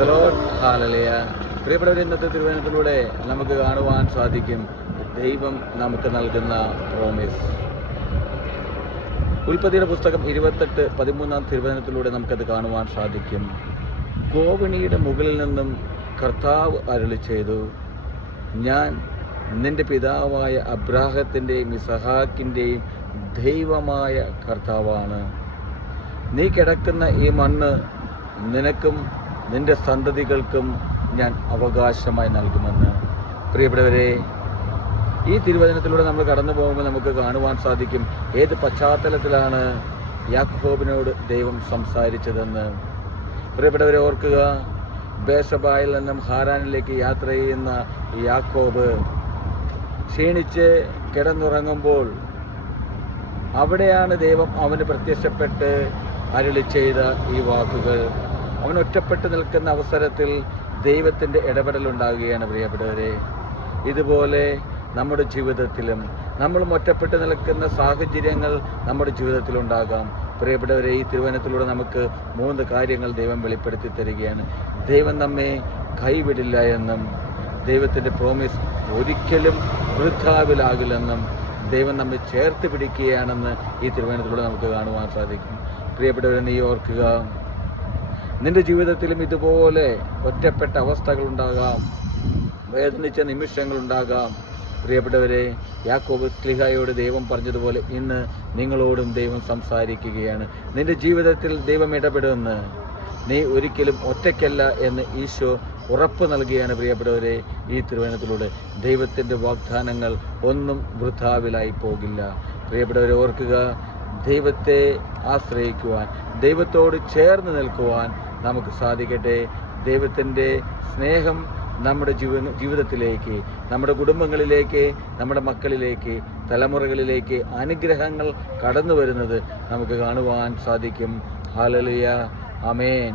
Praise the Lord. Hallelujah. പ്രിയപ്പെട്ടവരെ, ഇന്നത്തെ തിരുവചനത്തിലൂടെ നമുക്ക് കാണുവാൻ സാധിക്കും ദൈവം നമുക്ക് നൽകുന്ന പ്രോമിസ്. ഉൽപ്പത്തിയുടെ പുസ്തകം 28:13 തിരുവചനത്തിലൂടെ നമുക്കത് കാണുവാൻ സാധിക്കും. ഗോവണിയുടെ മുകളിൽ നിന്നും കർത്താവ് അരുളി ചെയ്തു, ഞാൻ നിന്റെ പിതാവായ അബ്രാഹത്തിൻ്റെയും ഇസഹാക്കിൻ്റെയും ദൈവമായ കർത്താവാണ്. നീ കിടക്കുന്ന ഈ മണ്ണ് നിനക്കും നിന്റെ സന്തതികൾക്കും ഞാൻ അവകാശമായി നൽകുമെന്ന്. പ്രിയപ്പെട്ടവരെ, ഈ തിരുവചനത്തിലൂടെ നമ്മൾ കടന്നു പോകുമ്പോൾ നമുക്ക് കാണുവാൻ സാധിക്കും ഏത് പശ്ചാത്തലത്തിലാണ് യാക്കോബിനോട് ദൈവം സംസാരിച്ചതെന്ന്. പ്രിയപ്പെട്ടവരെ, ഓർക്കുക, ബേർശബയിൽ നിന്നും ഹാരാനിലേക്ക് യാത്ര ചെയ്യുന്ന യാക്കോബ് ക്ഷീണിച്ച് കിടന്നുറങ്ങുമ്പോൾ അവിടെയാണ് ദൈവം അവന് പ്രത്യക്ഷപ്പെട്ട് അരുളി ചെയ്ത ഈ വാക്കുകൾ. അവൻ ഒറ്റപ്പെട്ട് നിൽക്കുന്ന അവസരത്തിൽ ദൈവത്തിൻ്റെ ഇടപെടലുണ്ടാകുകയാണ്. പ്രിയപ്പെട്ടവരെ, ഇതുപോലെ നമ്മുടെ ജീവിതത്തിലും നമ്മളും ഒറ്റപ്പെട്ട് നിൽക്കുന്ന സാഹചര്യങ്ങൾ നമ്മുടെ ജീവിതത്തിലുണ്ടാകാം. പ്രിയപ്പെട്ടവരെ, ഈ തിരുവചനത്തിലൂടെ നമുക്ക് 3 കാര്യങ്ങൾ ദൈവം വെളിപ്പെടുത്തി തരികയാണ്. ദൈവം നമ്മെ കൈവിടില്ല എന്നും, ദൈവത്തിൻ്റെ പ്രോമിസ് ഒരിക്കലും വൃഥാവിലാകില്ലെന്നും, ദൈവം നമ്മെ ചേർത്ത് പിടിക്കുകയാണെന്ന് ഈ തിരുവചനത്തിലൂടെ നമുക്ക് കാണുവാൻ സാധിക്കും. പ്രിയപ്പെട്ടവരെ, നീ ഓർക്കുക, നിന്റെ ജീവിതത്തിലും ഇതുപോലെ ഒറ്റപ്പെട്ട അവസ്ഥകളുണ്ടാകാം, വേദനിച്ച നിമിഷങ്ങളുണ്ടാകാം. പ്രിയപ്പെട്ടവരെ, യാക്കോബ് സ്ലിഹായോട് ദൈവം പറഞ്ഞതുപോലെ ഇന്ന് നിങ്ങളോടും ദൈവം സംസാരിക്കുകയാണ്. നിന്റെ ജീവിതത്തിൽ ദൈവം ഇടപെടുമെന്ന്, നീ ഒരിക്കലും ഒറ്റയ്ക്കല്ല എന്ന് ഈശോ ഉറപ്പ് നൽകുകയാണ്. പ്രിയപ്പെട്ടവരെ, ഈ തിരുവചനത്തിലൂടെ ദൈവത്തിൻ്റെ വാഗ്ദാനങ്ങൾ ഒന്നും വൃഥാവിലായി പോകില്ല. പ്രിയപ്പെട്ടവരെ, ഓർക്കുക, ദൈവത്തെ ആശ്രയിക്കുവാൻ, ദൈവത്തോട് ചേർന്ന് നിൽക്കുവാൻ നമുക്ക് സാധിക്കട്ടെ. ദൈവത്തിൻ്റെ സ്നേഹം നമ്മുടെ ജീവിതത്തിലേക്ക്, നമ്മുടെ കുടുംബങ്ങളിലേക്ക്, നമ്മുടെ മക്കളിലേക്ക്, തലമുറകളിലേക്ക് അനുഗ്രഹങ്ങൾ കടന്നു വരുന്നത് നമുക്ക് കാണുവാൻ സാധിക്കും. ഹല്ലേലൂയ. ആമേൻ.